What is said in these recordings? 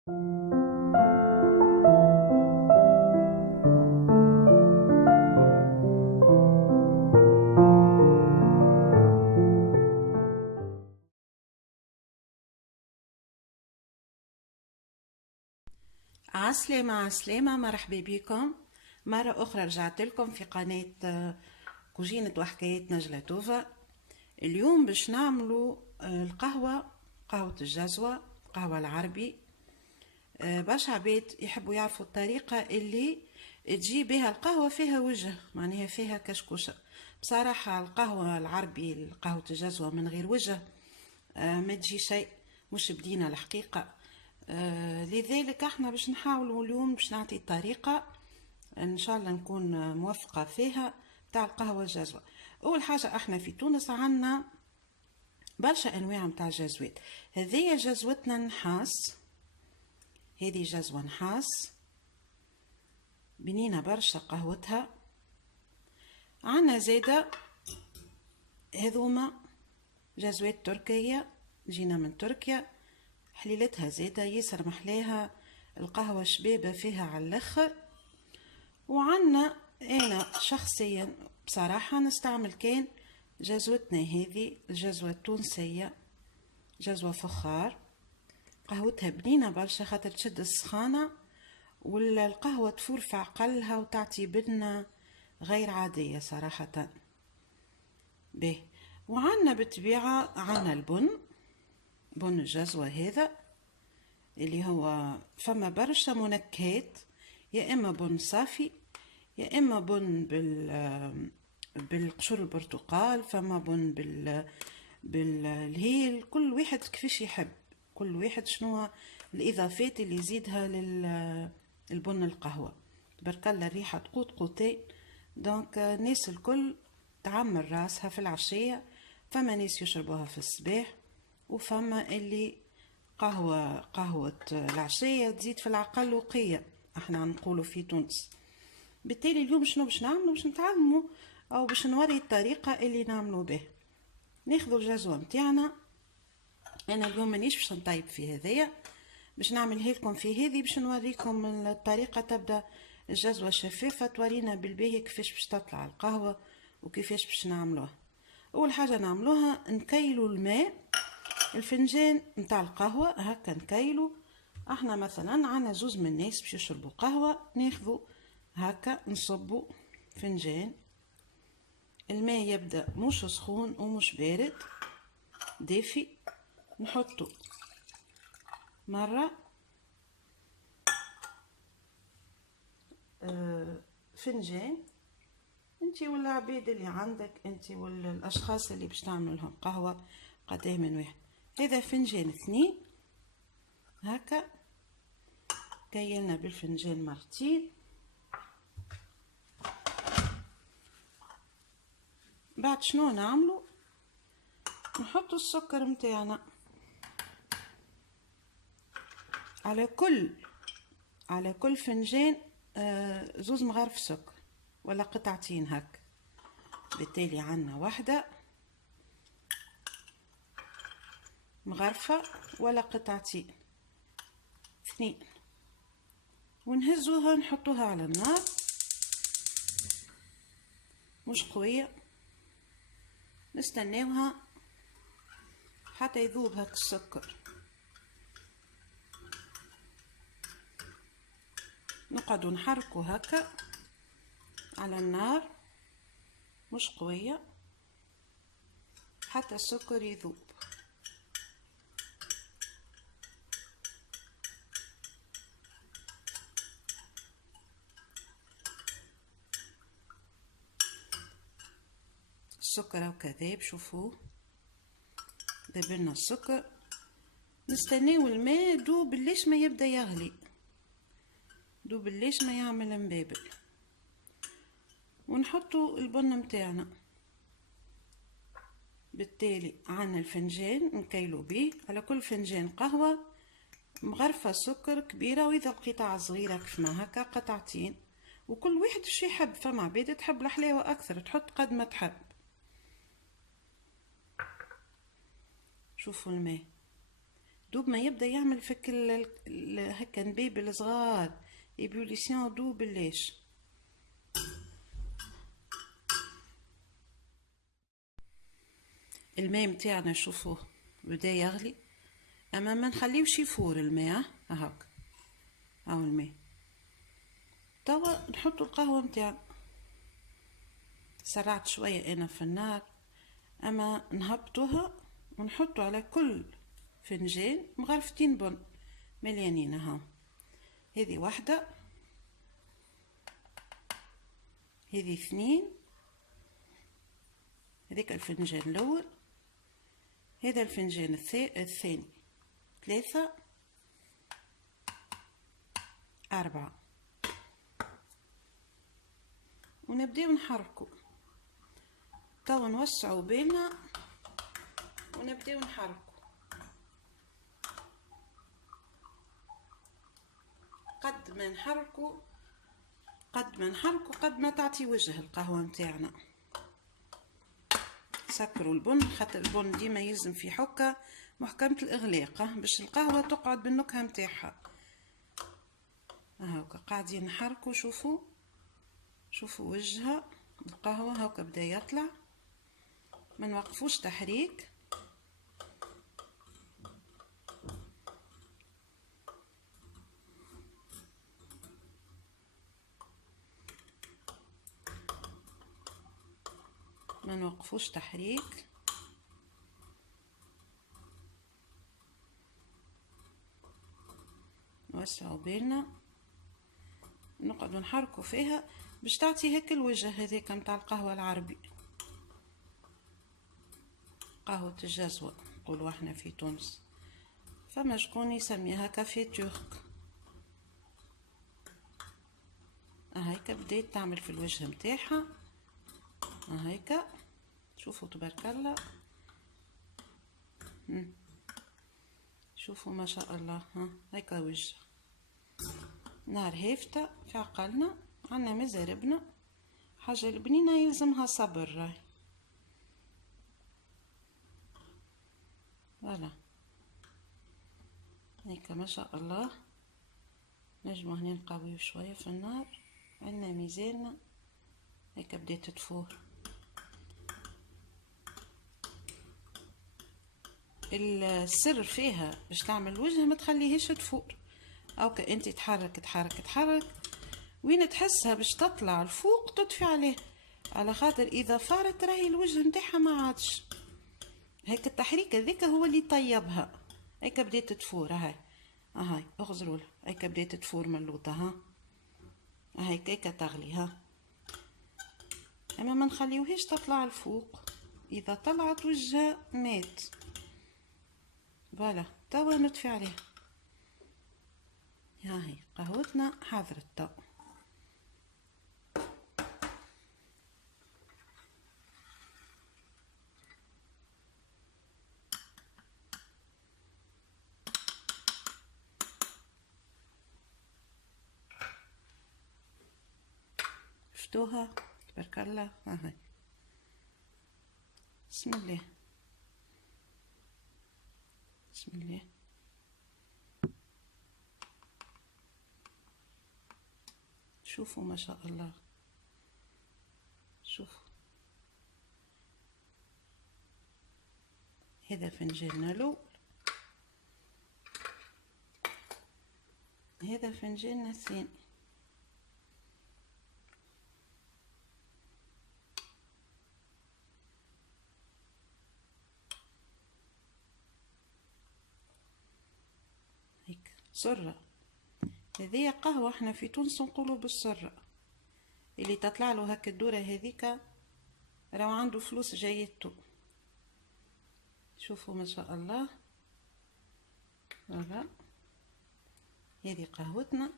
عسلامة عسلامة، مرحبا بكم مرة أخرى. رجعت لكم في قناة كوجينة وحكايات نجلة توفا. اليوم باش نعملوا القهوة، قهوة الجزوة، قهوة العربي. باش عباد يحبوا يعرفوا الطريقة اللي تجي بها القهوة فيها وجه، معناها فيها كشكوشة. بصراحة القهوة العربي، قهوة الجزوة من غير وجه ما تجي شيء، مش بدينا الحقيقة. لذلك احنا باش نحاولوا اليوم باش نعطي الطريقة ان شاء الله نكون موفقة فيها بتاع القهوة الجزوة. اول حاجة احنا في تونس عنا برشا انواع متاع جزوات. هذه جزوتنا نحاس، هذه جزوة نحاس بنينة برشا قهوتها. عنا زيادة هذوما جزوات تركية، جينا من تركيا، حليلتها زيادة ياسر محلاها، القهوة شبابة فيها على الاخر. وعنا انا شخصيا بصراحة نستعمل كان جزوتنا هذه الجزوة التونسية، جزوة فخار، قهوتها بنينة برشا خاطر تشد السخانة، والقهوة تفور في عقلها وتعطي بنة غير عادية صراحة. به وعنا بالطبيعة عنا البن، بن الجزوة هذا اللي هو فما برشا منكهات، يا اما بن صافي يا اما بن بالقشور البرتقال، فما بن بالهيل، كل واحد كيفاش يحب، كل واحد شنو الاضافات اللي يزيدها للبن القهوة. تبارك الله الريحة تقوت قوتين. دونك الناس الكل تعمر راسها في العشية، فما ناس يشربوها في الصباح، وفما اللي قهوة العشية تزيد في العقل وقية، احنا نقولوا في تونس. بالتالي اليوم شنو باش نعملوا؟ باش نتعلموا او باش نوري الطريقة اللي نعملوا به. ناخذوا الجزوة متاعنا، انا اليوم مانيش باش نطيب في هذيا، باش نعملها لكم في هذه، باش نوريكم الطريقة. تبدا الجزوة شفافة تورينا بالباهي كيفاش باش تطلع القهوة وكيفاش باش نعملوها. اول حاجة نعملوها نكيلوا الماء، الفنجان متاع القهوة هكا نكيلو. احنا مثلا عنا زوز من الناس باش يشربوا قهوة، ناخذوا هكا نصبوا فنجان، الماء يبدأ مش سخون ومش بارد، دافي، نحطو مرة فنجان. انتي والعبيد اللي عندك، انتي والاشخاص اللي باش تعمل لهم قهوة قداه من واحد، هذا فنجان اثنين هكا. كيلنا بالفنجان مرتين. بعد شنو نعملو؟ نحطو السكر متاعنا على كل فنجان زوز مغارف سكر ولا قطعتين هك. بالتالي عنا واحدة مغرفة ولا قطعتين، اثنين، ونهزوها نحطوها على النار مش قوية، نستناوها حتى يذوب هك السكر. نقعدوا نحركوا هكا على النار مش قوية حتى السكر يذوب. السكر او كذاب، شوفوه دبلنا السكر. نستناو الماء دوب ليش ما يبدا يغلي، دوب ليش ما يعمل مبابل، ونحطوا البن متاعنا. بالتالي عنا الفنجان نكيلو بيه، على كل فنجان قهوة مغرفة سكر كبيرة، واذا قطع صغيرة كيف ما هكا قطعتين، وكل واحد شو يحب. فما عباد تحب الحلاوة اكثر تحط قد ما تحب. شوفوا الماء دوب ما يبدا يعمل فك هكا نبيبل صغار ايبوليسيون دوب ليش. الماء متاعنا شوفوه بدا يغلي، اما ما نخليوش يفور الماء هاك. هاو الماء توا نحطو القهوة متاعنا. سرعت شوية انا في النار، اما نهبطوها ونحطو على كل فنجان مغرفتين بن مليانين. ها هذه واحدة، هذه اثنين، هذيك الفنجان الاول، هذا الفنجان الثاني، ثلاثة، أربعة، ونبداو نحركو. توا نوسعو بالنا ونبداو نحركو قد ما نحركو قد ما تعطي وجه القهوة متاعنا. سكروا البن، خاطر البن ديما يلزم في حكة محكمة الإغلاق باش القهوة تقعد بالنكهة متاعها. هاكا قاعدين نحركو. شوفوا وجهها القهوة هاكا بدا يطلع، ما نوقفوش تحريك. ما نوقفوش تحريك. نوسعوا بالنا، نقعدوا نحركوا فيها باش تعطي هيك الوجه هذاك نتاع القهوة العربي، قهوة الجزوة نقولوا احنا في تونس، فما شكون يسميها كافي ترك. هيك بديت تعمل في الوجه متاعها. هيك شوفوا تبارك الله، شوفوا ما شاء الله. هيك وجه نار هافتة في عقلنا، عنا مزاربنا حاجة البنينة يلزمها صبر. راي فوالا هيك ما شاء الله. نجمو هنا نقويو شوية في النار، عندنا ميزاننا هيك بديت تفور. السر فيها باش تعمل وجه ما تخليهاش تفور، او انت تحرك وين تحسها باش تطلع الفوق تطفي عليه، على خاطر اذا فارت راهي الوجه نتاعها ما عادش. هيك التحريك هذيك هو اللي طيبها. هيك بديت تفور. هاي اغزرولها هيك بديت تفور من اللوطه. هيك تغلي. اما ما نخليوهاش تطلع الفوق، اذا طلعت وجهها مات. فوالا توا نطفي عليها. هاي قهوتنا حضرت تو. شفتوها تبارك الله. هاي بسم الله بسم الله. شوفوا ما شاء الله. شوفوا هذا فنجاننا الاول، هذا فنجاننا الثاني. هيك سرة. هذه قهوة احنا في تونس نقولوا بالسرة، اللي تطلع له هك الدورة هذيك راهو عنده فلوس جايته. شوفوا ما شاء الله. فوالا هذه قهوتنا.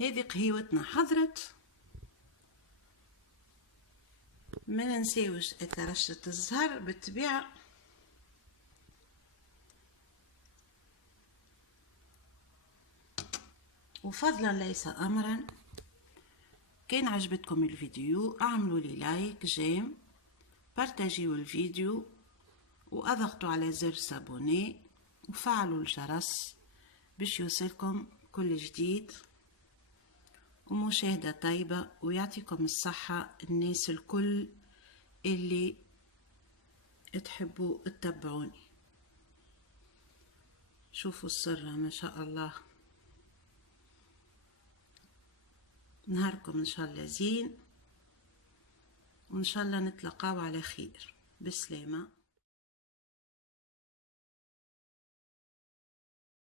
هذه قهيوتنا حضرت. ما ننساوش رشة الزهر بالطبيعة. وفضلا ليس امرا كان عجبتكم الفيديو اعملوا لي لايك جيم، بارتاجيوا الفيديو واضغطوا على زر سابوني وفعلوا الجرس باش يوصلكم كل جديد. ومشاهدة طيبة ويعطيكم الصحة الناس الكل اللي تحبوا تتبعوني. شوفوا السرة ما شاء الله. نهاركم ان شاء الله زين، وان شاء الله نتلقاو على خير. بسلامة.